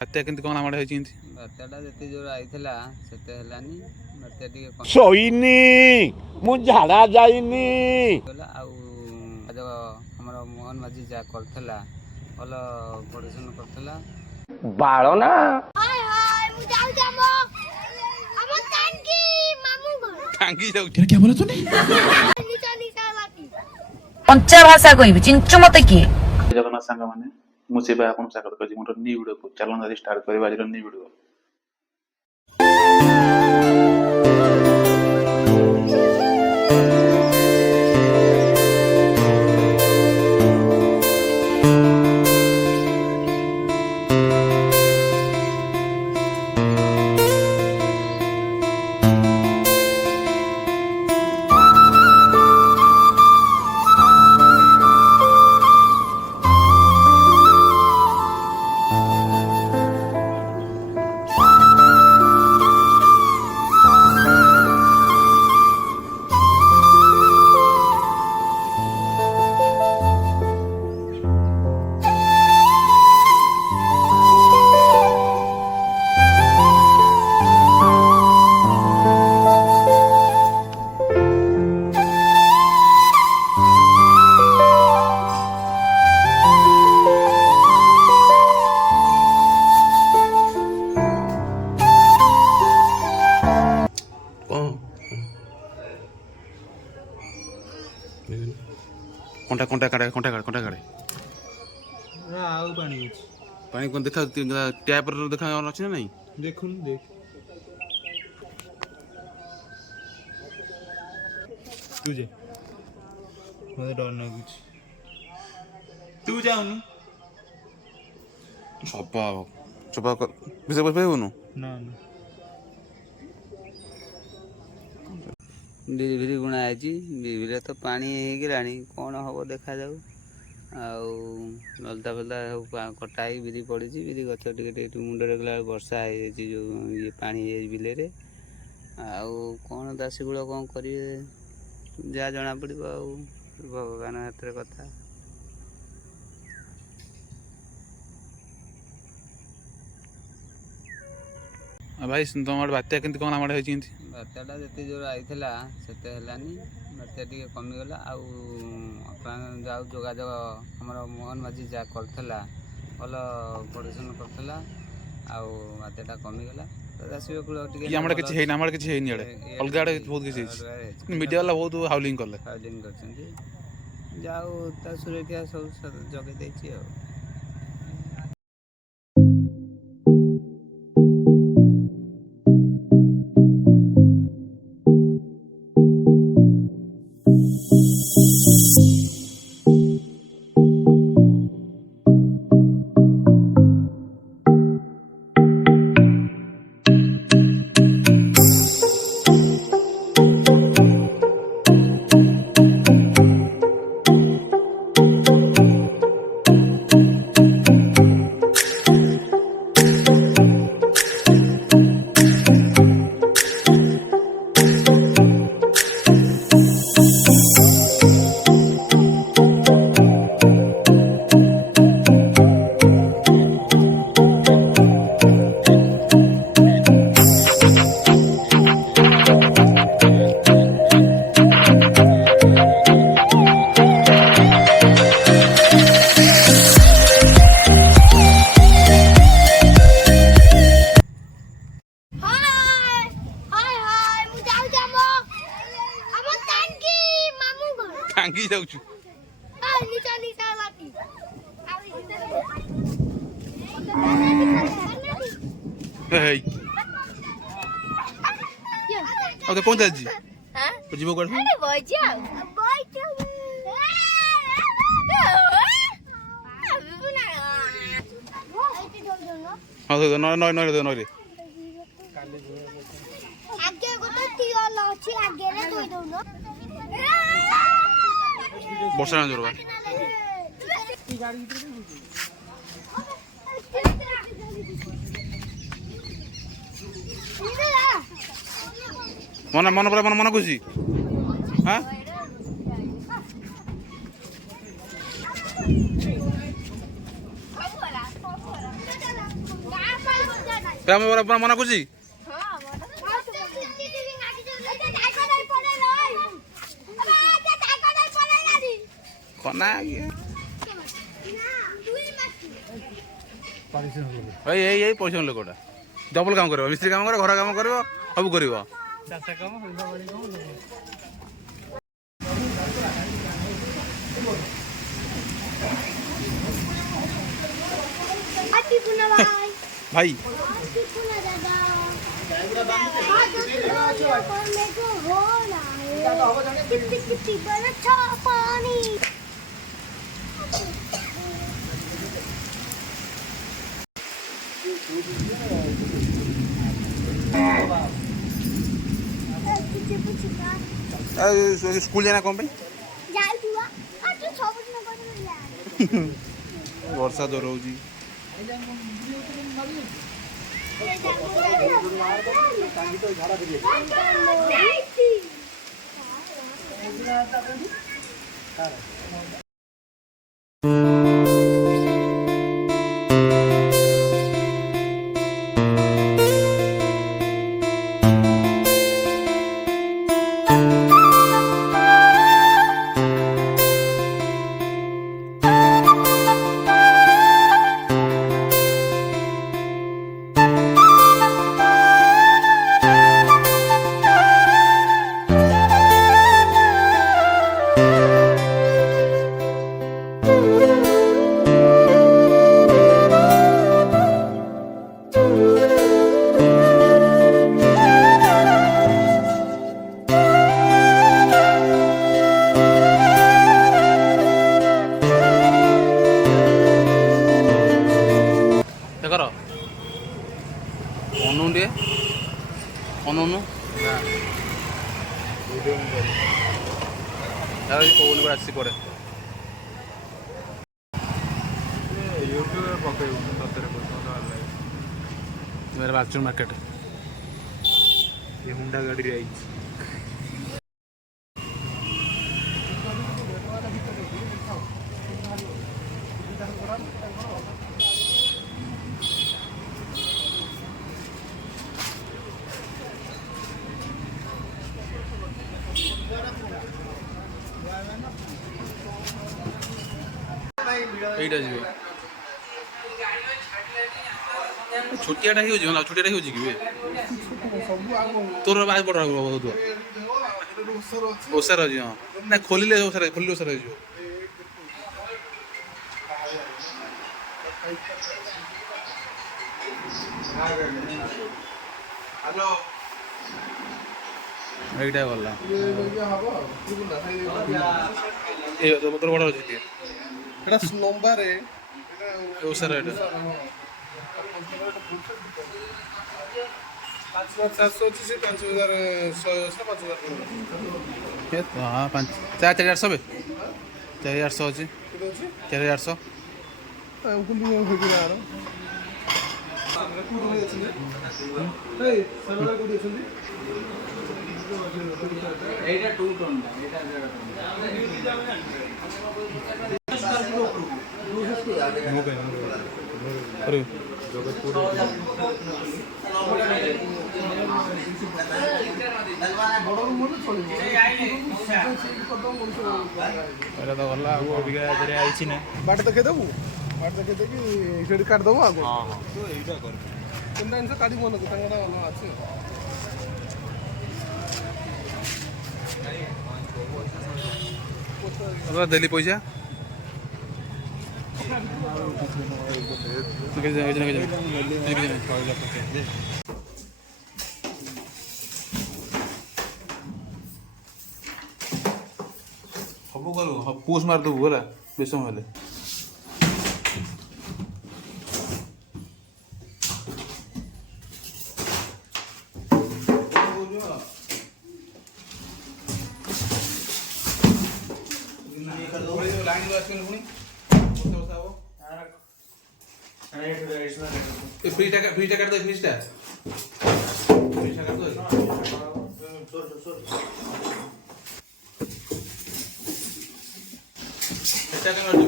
ବାତ୍ୟା କେମିତି କଣ ଆମର ହେଇଛି? ବାତ୍ୟାଟା ଯେତେ ଜୋର ଆଇଥିଲା ସେତେ ହେଲାନି। ବାତ୍ୟା ଟିକେ ଶୋଇନି, ମୁଁ ଝାଡ଼ା ଯାଇନି। ଆଉ ଆମର ମୋହନ ମାଝି ଯାହା କରିଥିଲା ଭଲ ପ୍ରଡକ୍ସନ କରିଥିଲା। ବାଳନା କଞ୍ଚା ଭାଷା କହିବି, ଚିଞ୍ଚୁ ମତେ କିଏ? ଜଗନ୍ନାଥ ସାଙ୍ଗମାନେ, ମୁଁ ଶିବା ଆପଣଙ୍କୁ ସ୍ୱାଗତ କରୁଛି ମୋର ନ୍ୟୁ ଭିଡିଓକୁ। ଚାଲନ୍ତୁ ଆଜି ଷ୍ଟାର୍ଟ କରିବା ଆଜିର ନ୍ୟୁ ଭିଡିଓ। କଣ୍ଟା କଣ୍ଟା କାଢ଼େ କଣ୍ଟା କାଢ଼େ କଣ୍ଟା କାଢ଼େ ଆଉ ପାଣି ଅଛି। ପାଣି କ'ଣ ଦେଖା ଟ୍ୟାପ୍ର ଦେଖା ଅଛି ନା ନାଇଁ? ଦେଖୁନୁ ଦେଖ, ତୁ ଯା, ମତେ ଡର ଲାଗୁଛି। ତୁ ଯାଉନୁ। ସଫା ସଫା ବିଷୟ କରିପାରିବୁନୁ। ନା ନା, ବିରି ଫିରି ବୁଣା ହେଇଛି। ବିରିରେ ତ ପାଣି ହେଇଗଲାଣି, କ'ଣ ହବ ଦେଖାଯାଉ। ଆଉ ନଲତା ଫଲତା ସବୁ କଟା ହେଇକି ବିରି ପଡ଼ିଛି। ବିରି ଗଛ ଟିକେ ଟିକେ ମୁଣ୍ଡରେ ଗଲା ବର୍ଷା ହେଇଯାଇଛି, ଯେଉଁ ଇଏ ପାଣି ହେଇଯାଇଛି ବିଲରେ। ଆଉ କ'ଣ ଚାଷୀ କୂଳ କ'ଣ କରିବେ ଯାହା ଜଣାପଡ଼ିବ। ଆଉ ଭଗବାନ ହାତରେ କଥା। ଭାଇ ତମ ଆଡ଼େ ବାତ୍ୟା କେମିତି କ'ଣ ଆମର ହେଇଛି? ବାତ୍ୟାଟା ଯେତେ ଜୋର ଆଇଥିଲା ସେତେ ହେଲାନି। ବାତ୍ୟା ଟିକେ କମିଗଲା। ଆଉ ଯାଉ ଯୋଗାଯୋଗ ଆମର ମୋହନ ମାଝି ଯାହା କରିଥିଲା ଭଲ ପ୍ରଡକ୍ସନ କରିଥିଲା। ଆଉ ବାତ୍ୟାଟା କମିଗଲା। ଚାଷୀ କୂଳ ଟିକେ ଆମର କିଛି ହେଇନି, ଆମର କିଛି ହେଇନି। ଆଡ଼େ ଅଲଗା ଆଡ଼େ ବହୁତ କିଛି ହେଇଛି। ମିଡ଼ିଆ ବାଲା ବହୁତ ହାଉଲିଂ କଲେ, ହାଉଲିଂ କରିଛନ୍ତି। ଯାଉ ତା ସୁରକ୍ଷା ସବୁ ଜଗେଇ ଦେଇଛି ଆଉ। ଭାଙ୍ଗି ଯାଉଛୁ। ଆଉ କଣ ଚାଲିଛି? ଯିବ କୁଆଡେ? ନଈରେ ବର୍ଷା ଜୋର ବା। ମନ ପୁରା ମନ ଖୁସି। ହଁ আমি ওরা মনা করছি কনা এই ପରିଶ୍ରମ ଲୋକଟା ଡବଲ କାମ କରିବ ମିସ୍ତ୍ରୀ କାମ କରିବ ଘର କାମ କରିବ ସବୁ କରିବ ଭାଇ ସ୍କୁଲ ଯାନା କଣ ପାଇଁ ବର୍ଷା ଜୋର ହଉଛି ଦେଖର ଅନଉନ ଟିକେ ଅନଉନ କହୁନି ପରେ ଆସିଛି ପରେ ବାଲଚୁର ମାର୍କେଟ ହୁଣ୍ଡା ଗାଡ଼ିରେ ଆଇଛି এইটা ଯିବେ ଛୋଟିଆଟା ହେଇଯାଉଛି ନା ଛୋଟିଆଟା ହେଇଯାଉଛି କି ତୋର ବାହାରି ବଡ଼ ହଉଥିବ ଓସାର ଅଛି ହଁ ନା ଖୋଲିଲେ ଓସାର ଖୋଲିଲେ ଓସାର ହେଇଯିବ এইଟା ଗଲା ତୋର ବଡ଼ ଅଛି ଟିକେ এটা নম্বরে ওসার এটা 5400 ଅଛି ସେ 5100 ହଁ 4800 4800 ଅଛି 4800 ଏଇଟା 2 ଟନ୍ ବାଟ ଦେଖେଇଦେବୁ ବାଟ ଦେଖେଇଦେଇକି ସେଠି କାଟିଦେବୁ ଆଉ ଏଇଟା ତିନିଟା ଜିନିଷ କାଢ଼ିବୁ ତାଙ୍କର ଅଛି ଦେଲି ପଇସା ସବୁ କରୁ ପୁଷ ମାରିଦେବୁ ହେଲା ବେଶ ହେଲେ ଲାଇନ୍ ଆସିବନି ପୁଣି फ्रीज कर दो फ्रीज का कर दो अच्छा कर दो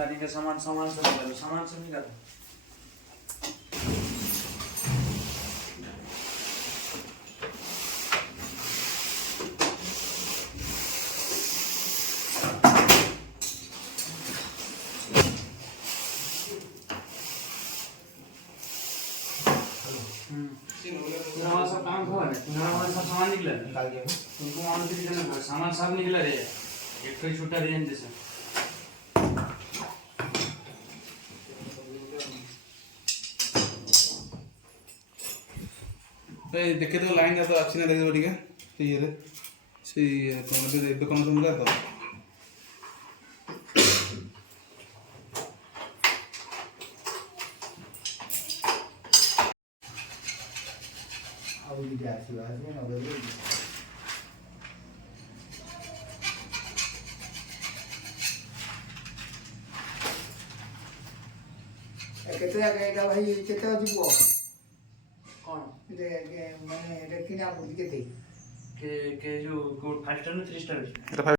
दुकानी का सामान सामान सब निकालो, सामान सब निकालो। तुम्हारा सब काम हुआ है, तुम्हारा सब सामान निकला निकाल दिया तुमको मान के चलना सामान सब निकला रे एक कोई छोटा रेंज जैसे ए देखे तो लाइन का तो अच्छी ना देखे ठीक है तो ये रे सी तुम भी दुकान तुम का तो Audi dia silahnya nggak boleh. କେତେ ଏଇଟା ଭାଇ କେତେ ଯିବ कौन ମାନେ ଏଇଟା କିଣା ପଡୁଛି କେତେ के जो 5 स्टार में 3 स्टार এটা ভাই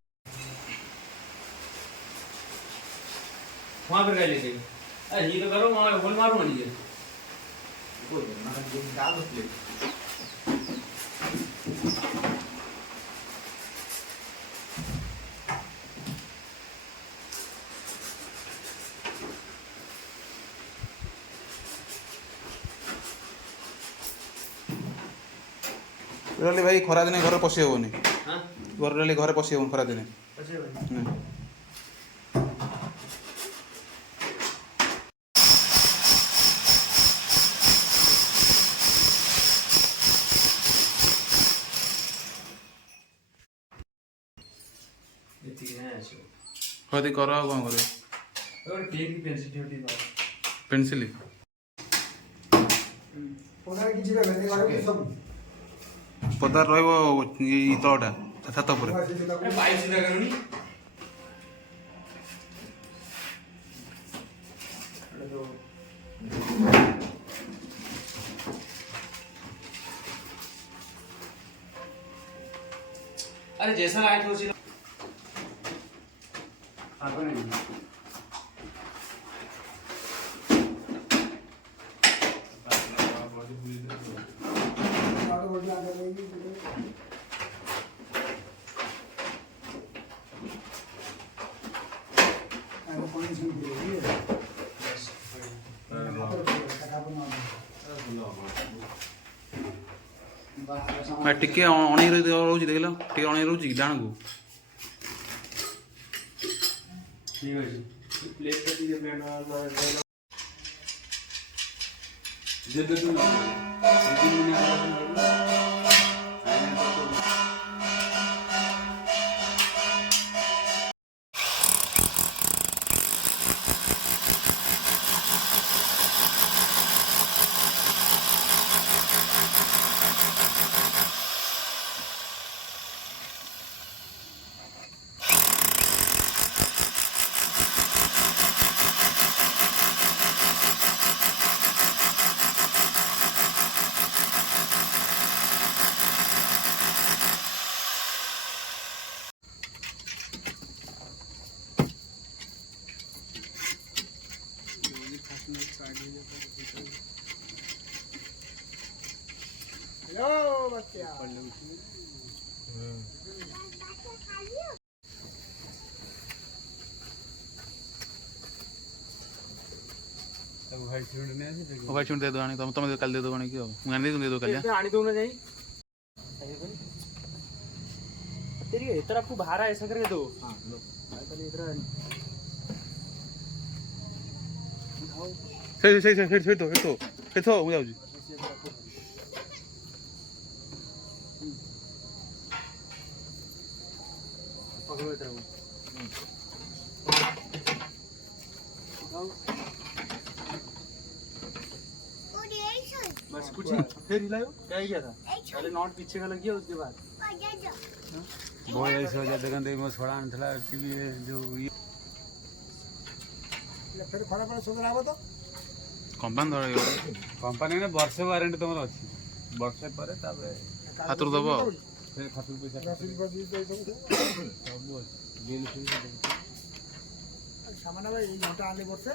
वहां पर गए लेके ये तो करो वहां बोल मारो नहीं है बोल ना ये डाल दो ରହିଲେ ଭାଇ ଖରା ଦିନେ ଘରେ ପଶି ହେବନି हां ଘରେ ରହିଲେ ଘରେ ପଶି ହେବନି ଖରା ଦିନେ अच्छा भाई इतनी है ऐसे ଖଦି କର ଆଉ କ'ଣ କରିବ और पेन की पेंसिल बात ପେନସିଲ ପୋନାରେ କିଛି ରହିବ ଘରେ ସବୁ ପଦାର ରହିବ ଏଇ ତଳଟା ଛାତ ଉପରେ अरे बाइक सीधा करो नहीं अरे जैसा आए तो सीधा आगे नहीं ଟିକେ ଅଣେଇ ରହୁଛି ଦେଖିଲ ଟିକେ ଅଣେଇ ରହୁଛି କି ଡାଣକୁ ठीक है जी प्लेट पे दिए प्लेट वाला जे दे दूं हेलो बच्चा ଭାଇ ଶୁଣି ଦେଇଦବ ଆଣି ତମେ କାଲି ଦେଇଦବ ଆଣିକି ଆଉ ମୁଁ ଆଣି ଦେଇଦବ କାଲି आनी दूंगा नहीं तेरी इधर आपको बाहर ऐसा करके दो हाँ लो पहले इधर ସେଇଠି ମୁଁ ଯାଉଛି पकड़ो इधर बस कुछ नहीं फिर हिलाओ क्या ही किया था पहले नॉट पीछे का लग गया उसके बाद बहुत ऐसे हो जाते कहते मैं छोड़ा आना टीवी जो फिर खरा पर सुधरा हबो तो କମ୍ପାନୀ ଧରିବ कंपनी ने वर्षे वारंटी तुम अच्छी वर्षे पर ହାତରୁ ଦବ ଆଉ खातर पैसा रसीद बसी दे दो सब बिल सामान भाई घंटा आने बसे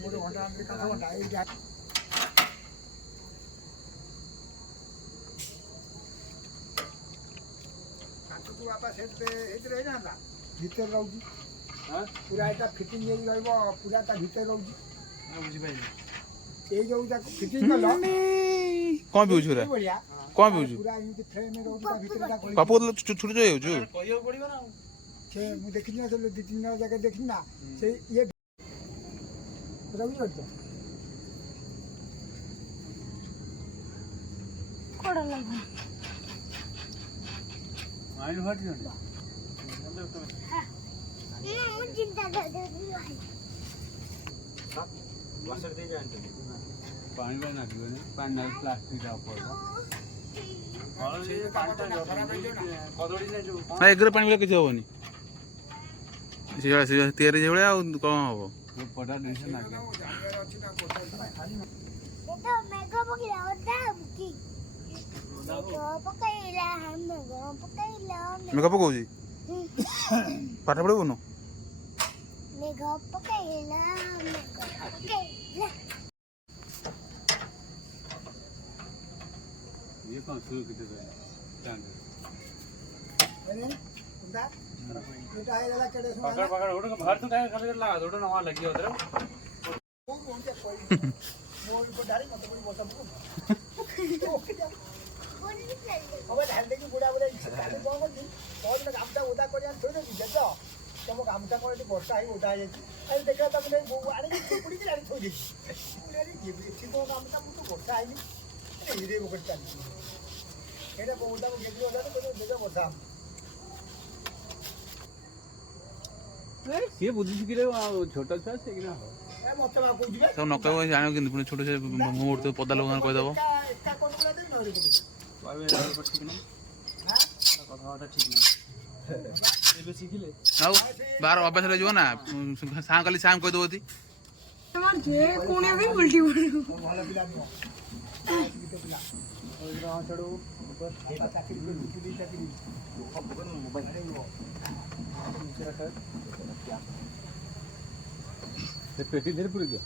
गोटे घंटा आने कथा घंटा ये बापा से रही भीतर रोची पूरा यहाँ फिटिंग ये पूरा भीतर रोची ये जो फिटिंग कल कौन भी उछुरा कौन भी उछु पूरा ये फ्रेम में रोची भीतर पापू छुट छुट जाय उछु କହିବାକୁ ପଡିବ ନା ଆଉ से मु देखिन ना 2-3 जगह देखिन ना से ये रोची करतो कोड़ा लगा ମାଇଣ୍ଡ ଫାଟି ना मुझे चिंता कर दे भाई ବସରେ ଦେଇ ଯାଆନ୍ତି ପାଣି ପାଣି ଲାଗିବନି ପାଣି ନାହିଁ ପ୍ଲାଷ୍ଟିକ ପଡ଼ିବ କଦଳୀ ନା ଯୋଉ ନା ଏଗରେ ପାଣି ବିଲେ କିଛି ହବନି ସେ ତିଆରି ଯେଭଳିଆ ଆଉ କଣ ହବ ପଟା ଜିନିଷ ଲାଗେ तो मेघ पकड़ा होता की मेघ पकड़ा हम मेघ पकड़ा ମେଘ ପକଉଛି ପାଠ ପଢିବୁନୁ मेघ पकड़ा मेघ पकड़ा ये कौन शुरू किते अरे कुंदा बेटा आए वाला केड़े पकड़ पकड़ उड़ के बाहर तो काय खाली लगा दो ना वहां लगी उधर वो को डारी मत बोली बोता अब ढाल देखि बुढ़ा बुढ़ा डाली कौन करती बहुत ना गामटा उदा कर यार थोड़ी दे तो तम गामटा कोन वर्षा ही उदा जाई अरे देखा तब नहीं वो आने की टुकड़ी की डाली थोड़ी अरे ये थी तो गामटा मु तो वर्षा आई नहीं हिरे वो करता एटा बहुता को गेली होता तो देखा वर्षा ये बुद्धि की रे छोटा छुआ से कि ना हो ए मत बा को जिबे सब ନକବ ଜାଣିବ କିନ୍ତୁ ପୁଣି ଛୋଟ ଛୋଟ ମୋଡ଼ ତ ପଦା ଲୋକମାନେ କହିଦେବ ଏକା କୋନ बोला दे नरे को କହିବେ ଠିକ ନାହିଁ हां କଥାଟା ଠିକ ନାହିଁ ଏବେ ଶିଖିଲେ ଆଉ ବାହାର ଅଭ୍ୟାସ ରହିଯିବ ନା ସାଁ କାଲି ସାଁ କହିଦେବ ତି तुम्हार जे कोने भी उल्टी पड़ी ଭଲ ପିଲା ନୁହ ଗୀତ ପିଲା और चढ़ो ऊपर ଏଟା ଚାକିରି କରି ଲୁଟି ଚାକିରି मोबाइल पेटी देर पूरी गया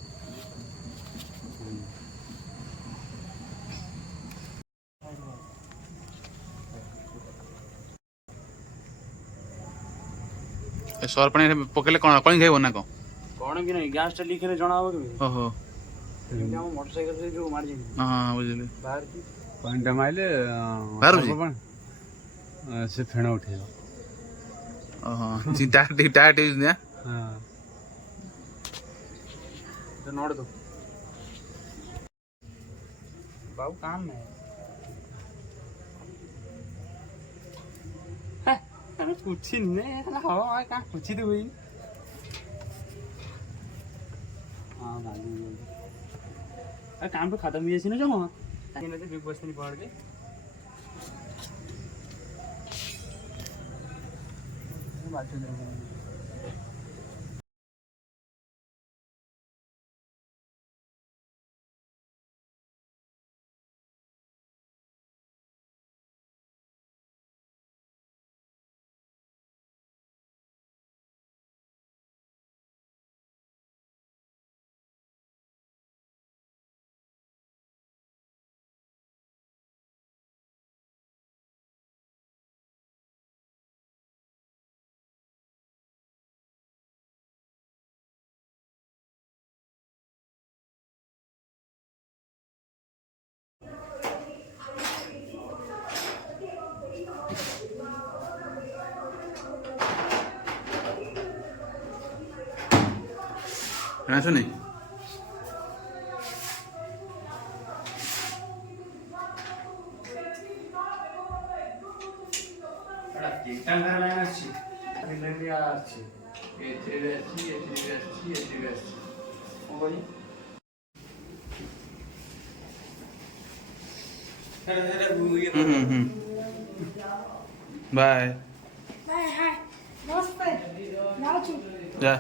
ସର ପାଣି ପକେଇଲେ କ'ଣ କଣି ଖାଇବ ନା କ'ଣ कौन कि नहीं गैस टा लीक है जना हो कि ଓହୋ हम मोटरसाइकिल से जो मार जाएंगे ହଁ ହଁ ବୁଝିଲି बाहर की पानी टमाइले बाहर से फेण उठेगा ଓହୋ ଟାୟାର ୟୁଜ୍ ନା हां तो नोट दो बाबू काम में है अरे कुछ नहीं है ना हवा है का कुछ तो हुई हां भाई अरे काम पे खत्म ही है ना जो वहां नहीं तो बिग बॉस नहीं पड़ गए बात चल रही है ଆସୁନି तीनटा घर में अच्छी फिनलैंड अच्छी एथरे भी अच्छी एथरे भी अच्छी एथरे भी अच्छी ओ भाई बाय हाय हाय नमस्ते जाओ जा